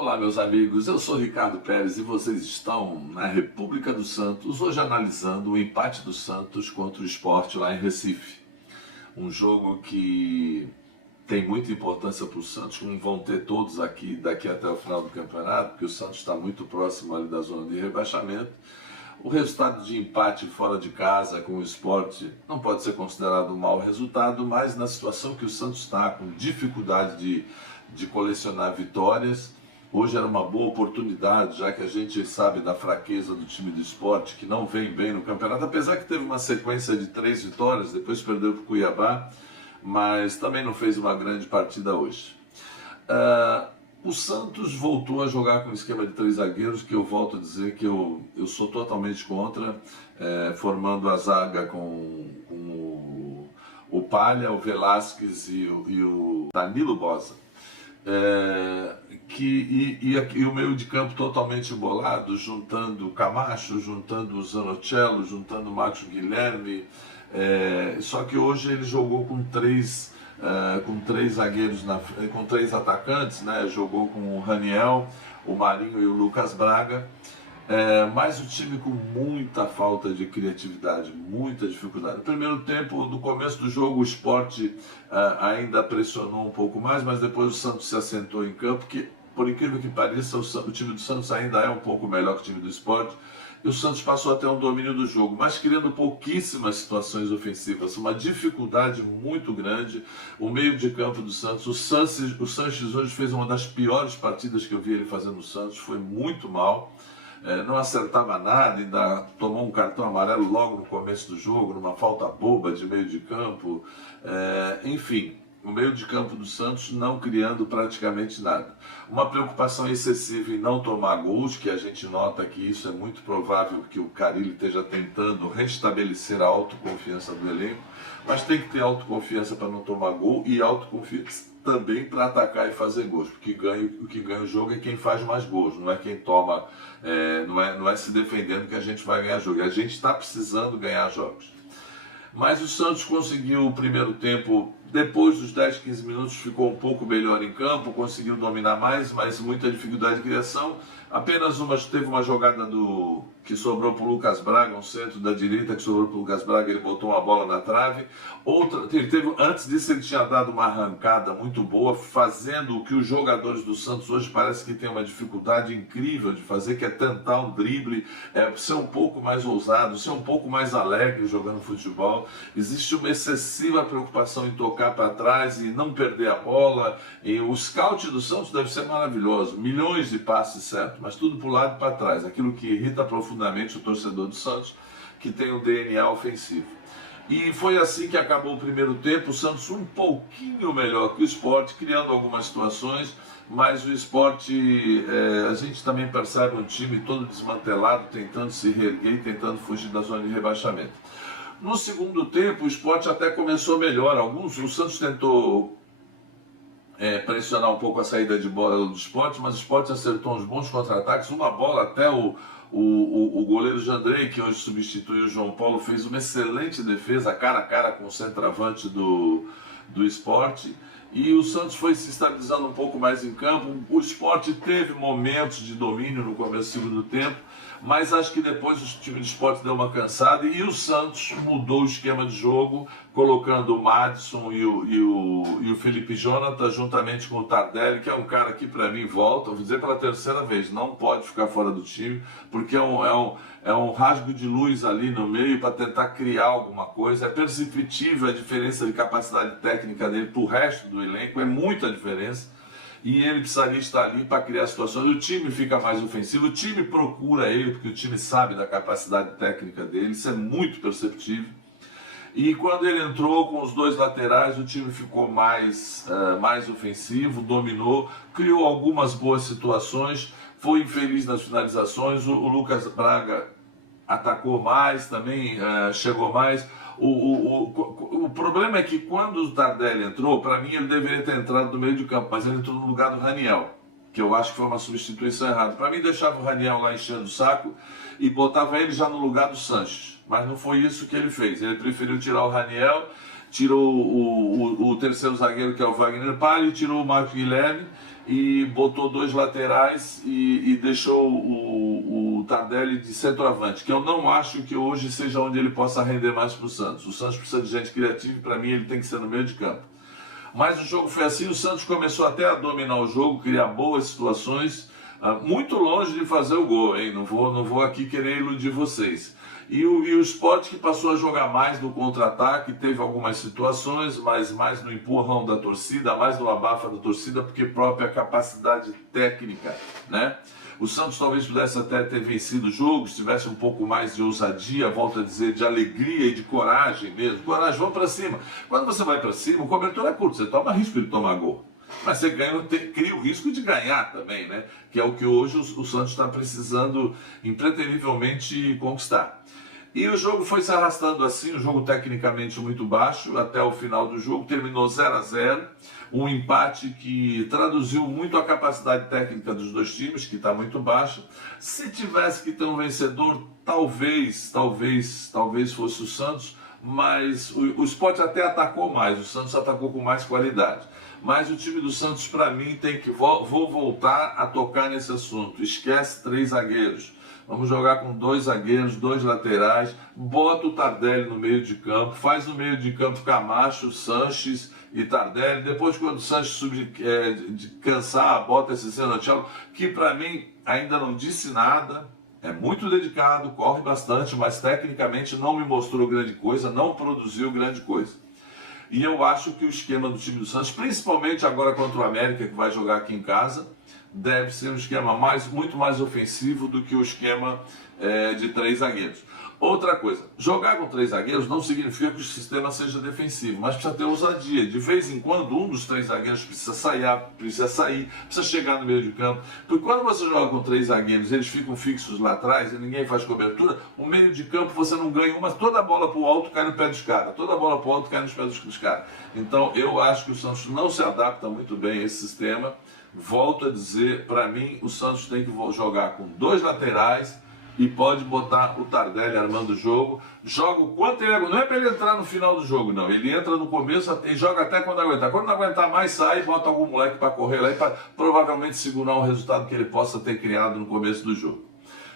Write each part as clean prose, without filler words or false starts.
Olá, meus amigos, eu sou Ricardo Pérez e vocês estão na República dos Santos, hoje analisando o empate do Santos contra o Sport lá em Recife. Um jogo que tem muita importância para o Santos, como vão ter todos aqui daqui até o final do campeonato, porque o Santos está muito próximo ali da zona de rebaixamento. O resultado de empate fora de casa com o Sport não pode ser considerado um mau resultado, mas na situação que o Santos está, com dificuldade de colecionar vitórias, hoje era uma boa oportunidade, já que a gente sabe da fraqueza do time do Sport, que não vem bem no campeonato, apesar que teve uma sequência de 3 vitórias, depois perdeu para o Cuiabá, mas também não fez uma grande partida hoje. O Santos voltou a jogar com um esquema de 3 zagueiros, que eu volto a dizer que eu sou totalmente contra, formando a zaga com o Palha, o Velasquez e o Danilo Boza. E o meio de campo totalmente embolado, juntando o Camacho, juntando o Zanochello, juntando o Marcos Guilherme. Só que hoje ele jogou com três zagueiros, com 3 atacantes, né? Jogou com o Raniel, o Marinho e o Lucas Braga. Mas o time com muita falta de criatividade, muita dificuldade. No primeiro tempo, no começo do jogo, o Sport ainda pressionou um pouco mais, mas depois o Santos se assentou em campo, que, por incrível que pareça, o time do Santos ainda é um pouco melhor que o time do Sport, e o Santos passou a ter um domínio do jogo, mas criando pouquíssimas situações ofensivas, uma dificuldade muito grande. O meio de campo do Santos, o Sanches hoje fez uma das piores partidas que eu vi ele fazendo no Santos, foi muito mal. Não acertava nada, ainda tomou um cartão amarelo logo no começo do jogo, numa falta boba de meio de campo. Enfim, o meio de campo do Santos não criando praticamente nada. Uma preocupação excessiva em não tomar gols, que a gente nota que isso é muito provável que o Carille esteja tentando restabelecer a autoconfiança do elenco, mas tem que ter autoconfiança para não tomar gol e autoconfiança também para atacar e fazer gols, porque o que ganha o jogo é quem faz mais gols, não é quem toma, não é se defendendo que a gente vai ganhar jogo, a gente está precisando ganhar jogos. Mas o Santos conseguiu o primeiro tempo, depois dos 10, 15 minutos ficou um pouco melhor em campo, conseguiu dominar mais, mas muita dificuldade de criação. Apenas teve uma jogada que sobrou para o Lucas Braga, um centro da direita que sobrou para o Lucas Braga, ele botou uma bola na trave. Antes disso ele tinha dado uma arrancada muito boa, fazendo o que os jogadores do Santos hoje parece que tem uma dificuldade incrível de fazer, que é tentar um drible, ser um pouco mais ousado, ser um pouco mais alegre jogando futebol. Existe uma excessiva preocupação em tocar para trás e não perder a bola. E o scout do Santos deve ser maravilhoso, milhões de passes certos, mas tudo para o lado e para trás, aquilo que irrita profundamente o torcedor do Santos, que tem um DNA ofensivo. E foi assim que acabou o primeiro tempo, o Santos um pouquinho melhor que o Sport, criando algumas situações, mas o Sport, a gente também percebe um time todo desmantelado, tentando se reerguer e tentando fugir da zona de rebaixamento. No segundo tempo, o Sport até começou melhor, o Santos tentou pressionar um pouco a saída de bola do Sport, mas o Sport acertou uns bons contra-ataques, uma bola até o goleiro Jandrei, que hoje substituiu o João Paulo, fez uma excelente defesa, cara a cara com o centroavante do Sport, e o Santos foi se estabilizando um pouco mais em campo. O Sport teve momentos de domínio no começo do segundo tempo, mas acho que depois o time do Sport deu uma cansada e o Santos mudou o esquema de jogo, colocando o Madison e o Felipe Jonathan juntamente com o Tardelli, que é um cara que para mim volta, vou dizer pela terceira vez, não pode ficar fora do time, porque é um rasgo de luz ali no meio para tentar criar alguma coisa. É perceptível a diferença de capacidade técnica dele para o resto do elenco, é muita diferença. E ele precisaria estar ali para criar situações. O time fica mais ofensivo, o time procura ele, porque o time sabe da capacidade técnica dele, isso é muito perceptível. E quando ele entrou com os 2 laterais, o time ficou mais ofensivo, dominou, criou algumas boas situações, foi infeliz nas finalizações. O Lucas Braga atacou mais, também chegou mais. O problema é que quando o Tardelli entrou, para mim ele deveria ter entrado no meio de campo, mas ele entrou no lugar do Raniel, que eu acho que foi uma substituição errada. Para mim deixava o Raniel lá enchendo o saco e botava ele já no lugar do Sanches, mas não foi isso que ele fez. Ele preferiu tirar o Raniel, tirou o terceiro zagueiro, que é o Wagner Palha, e tirou o Marcos Guilherme, e botou dois laterais e deixou o Tardelli de centroavante, que eu não acho que hoje seja onde ele possa render mais para o Santos. O Santos precisa de gente criativa e para mim ele tem que ser no meio de campo. Mas o jogo foi assim, o Santos começou até a dominar o jogo, criar boas situações, muito longe de fazer o gol, hein? Não vou aqui querer iludir vocês. E o Sport, que passou a jogar mais no contra-ataque, teve algumas situações, mas mais no empurrão da torcida, mais no abafa da torcida, porque própria capacidade técnica, né? O Santos talvez pudesse até ter vencido o jogo, se tivesse um pouco mais de ousadia, volto a dizer, de alegria e de coragem mesmo. Coragem, vamos para cima. Quando você vai para cima, o cobertor é curto, você toma risco de tomar gol. Mas você cria o risco de ganhar também, né? Que é o que hoje o Santos está precisando impreterivelmente conquistar. E o jogo foi se arrastando assim, o jogo tecnicamente muito baixo, até o final do jogo, terminou 0-0, um empate que traduziu muito a capacidade técnica dos dois times, que está muito baixa. Se tivesse que ter um vencedor, talvez fosse o Santos, mas o Sport até atacou mais, o Santos atacou com mais qualidade. Mas o time do Santos, para mim, tem que... Vou voltar a tocar nesse assunto. Esquece 3 zagueiros. Vamos jogar com 2 zagueiros, 2 laterais. Bota o Tardelli no meio de campo. Faz no meio de campo Camacho, Sanches e Tardelli. Depois, quando o Sanches de cansar, bota esse Zanotello, que para mim ainda não disse nada. É muito dedicado, corre bastante, mas tecnicamente não me mostrou grande coisa, não produziu grande coisa. E eu acho que o esquema do time do Santos, principalmente agora contra o América, que vai jogar aqui em casa, deve ser um esquema muito mais ofensivo do que o esquema de 3 zagueiros. Outra coisa, jogar com 3 zagueiros não significa que o sistema seja defensivo, mas precisa ter ousadia. De vez em quando, um dos 3 zagueiros precisa sair, precisa chegar no meio de campo. Porque quando você joga com 3 zagueiros, eles ficam fixos lá atrás e ninguém faz cobertura, o meio de campo você não ganha uma, toda a bola para o alto cai no pé dos caras, toda a bola para o alto cai nos pés dos caras. Então eu acho que o Santos não se adapta muito bem a esse sistema. Volto a dizer, para mim, o Santos tem que jogar com 2 laterais, e pode botar o Tardelli armando o jogo. Joga o quanto ele aguenta. Não é para ele entrar no final do jogo, não. Ele entra no começo e joga até quando aguentar. Quando não aguentar mais, sai e bota algum moleque para correr lá e para provavelmente segurar o resultado que ele possa ter criado no começo do jogo.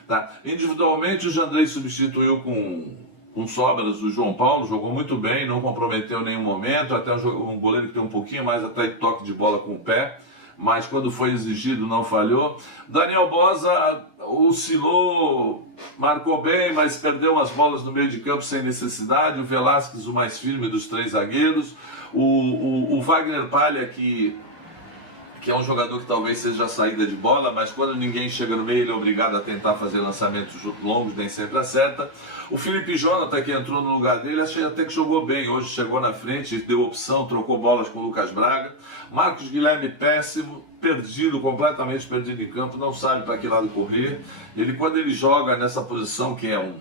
Tá? Individualmente, o Jandrei substituiu com sobras o João Paulo, jogou muito bem, não comprometeu em nenhum momento. Até um goleiro que tem um pouquinho mais até de toque de bola com o pé, mas quando foi exigido não falhou. Daniel Bosa oscilou, marcou bem, mas perdeu umas bolas no meio de campo sem necessidade. O Velasquez, o mais firme dos 3 zagueiros. O Wagner Palha, que é um jogador que talvez seja a saída de bola, mas quando ninguém chega no meio ele é obrigado a tentar fazer lançamentos longos, nem sempre acerta. O Felipe Jonathan, que entrou no lugar dele, achei até que jogou bem, hoje chegou na frente, deu opção, trocou bolas com o Lucas Braga. Marcos Guilherme, péssimo, perdido, completamente perdido em campo, não sabe para que lado correr. Quando ele joga nessa posição, que é um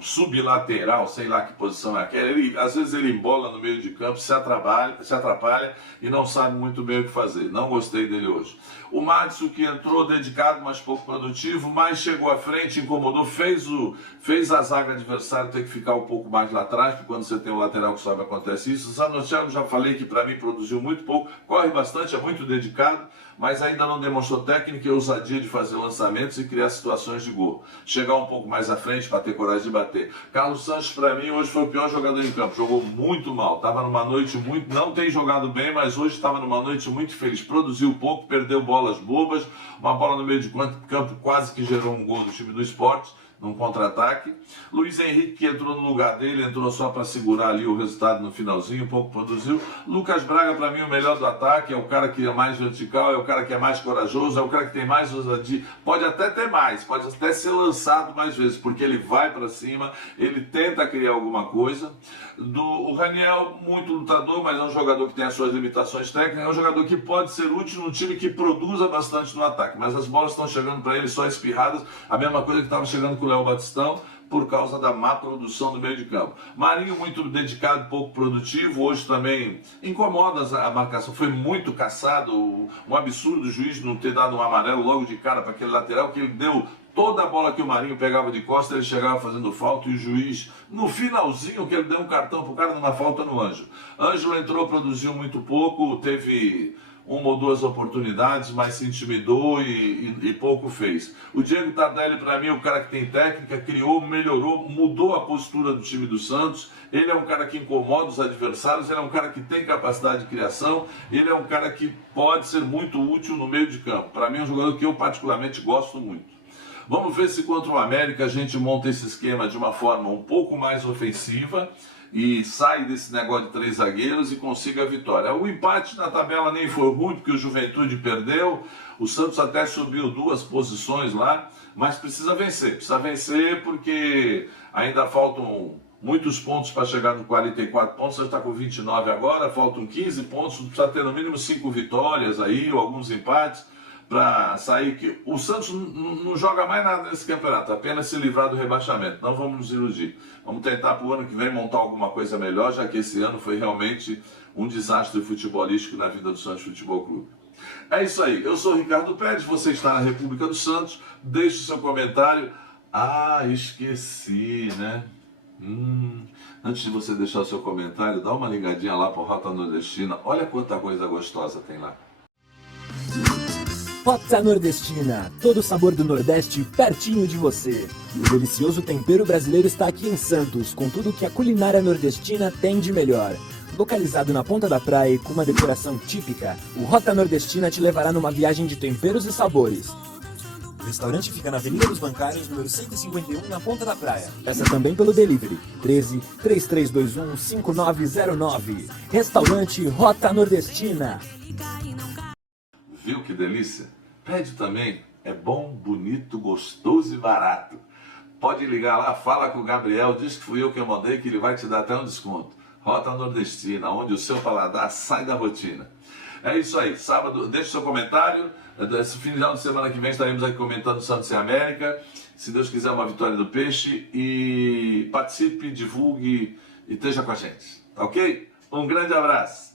sublateral, sei lá que posição é aquela, às vezes ele embola no meio de campo, se atrapalha e não sabe muito bem o que fazer. Não gostei dele hoje. O Madison, que entrou dedicado, mas pouco produtivo, mas chegou à frente, incomodou, fez a zaga adversária ter que ficar um pouco mais lá atrás, porque quando você tem um lateral que sobe acontece isso. O Zanotello, já falei que para mim produziu muito pouco, corre bastante, é muito dedicado, mas ainda não demonstrou técnica e ousadia de fazer lançamentos e criar situações de gol. Chegar um pouco mais à frente para ter coragem de bater. Carlos Sanches, para mim, hoje foi o pior jogador em campo. Jogou muito mal. Estava numa noite muito... Não tem jogado bem, mas hoje estava numa noite muito feliz. Produziu pouco, perdeu bolas bobas. Uma bola no meio de campo quase que gerou um gol do time do Sport, num contra-ataque. Luiz Henrique, que entrou no lugar dele, entrou só para segurar ali o resultado no finalzinho, pouco produziu. Lucas Braga, para mim, o melhor do ataque, é o cara que é mais vertical, é o cara que é mais corajoso, é o cara que tem mais ousadia. Pode até ter mais, pode até ser lançado mais vezes, porque ele vai para cima, ele tenta criar alguma coisa. O Raniel, muito lutador, mas é um jogador que tem as suas limitações técnicas, é um jogador que pode ser útil num time que produza bastante no ataque, mas as bolas estão chegando para ele só espirradas, a mesma coisa que estava chegando com o Léo Batistão, por causa da má produção do meio de campo. Marinho, muito dedicado, pouco produtivo, hoje também incomoda a marcação, foi muito caçado, um absurdo o juiz não ter dado um amarelo logo de cara para aquele lateral, que ele deu toda a bola que o Marinho pegava de costa, ele chegava fazendo falta, e o juiz, no finalzinho, que ele deu um cartão pro cara numa falta no Ângelo. Ângelo entrou, produziu muito pouco, teve uma ou duas oportunidades, mas se intimidou e pouco fez. O Diego Tardelli, para mim, é um cara que tem técnica, criou, melhorou, mudou a postura do time do Santos. Ele é um cara que incomoda os adversários, ele é um cara que tem capacidade de criação, ele é um cara que pode ser muito útil no meio de campo. Para mim é um jogador que eu particularmente gosto muito. Vamos ver se contra o América a gente monta esse esquema de uma forma um pouco mais ofensiva e sai desse negócio de 3 zagueiros e consiga a vitória. O empate na tabela nem foi ruim, porque o Juventude perdeu, o Santos até subiu 2 posições lá, mas precisa vencer porque ainda faltam muitos pontos para chegar no 44 pontos, você está com 29 agora, faltam 15 pontos, precisa ter no mínimo 5 vitórias aí, ou alguns empates, para sair que o Santos não joga mais nada nesse campeonato, apenas se livrar do rebaixamento. Não vamos nos iludir. Vamos tentar para o ano que vem montar alguma coisa melhor, já que esse ano foi realmente um desastre futebolístico na vida do Santos Futebol Clube. É isso aí. Eu sou o Ricardo Pérez, você está na República do Santos. Deixe o seu comentário. Ah, esqueci, né? Antes de você deixar o seu comentário, dá uma ligadinha lá para o Rota Nordestina. Olha quanta coisa gostosa tem lá. Rota Nordestina, todo o sabor do Nordeste pertinho de você. O delicioso tempero brasileiro está aqui em Santos, com tudo que a culinária nordestina tem de melhor. Localizado na ponta da praia e com uma decoração típica, o Rota Nordestina te levará numa viagem de temperos e sabores. O restaurante fica na Avenida dos Bancários, número 151, na ponta da praia. Peça também pelo delivery, 13 3321 5909. Restaurante Rota Nordestina. Viu que delícia? Pede também, é bom, bonito, gostoso e barato. Pode ligar lá, fala com o Gabriel, diz que fui eu que eu mandei, que ele vai te dar até um desconto. Rota Nordestina, onde o seu paladar sai da rotina. É isso aí, sábado, deixe seu comentário, esse final de semana que vem estaremos aqui comentando Santos e América, se Deus quiser uma vitória do Peixe, e participe, divulgue e esteja com a gente, tá ok? Um grande abraço!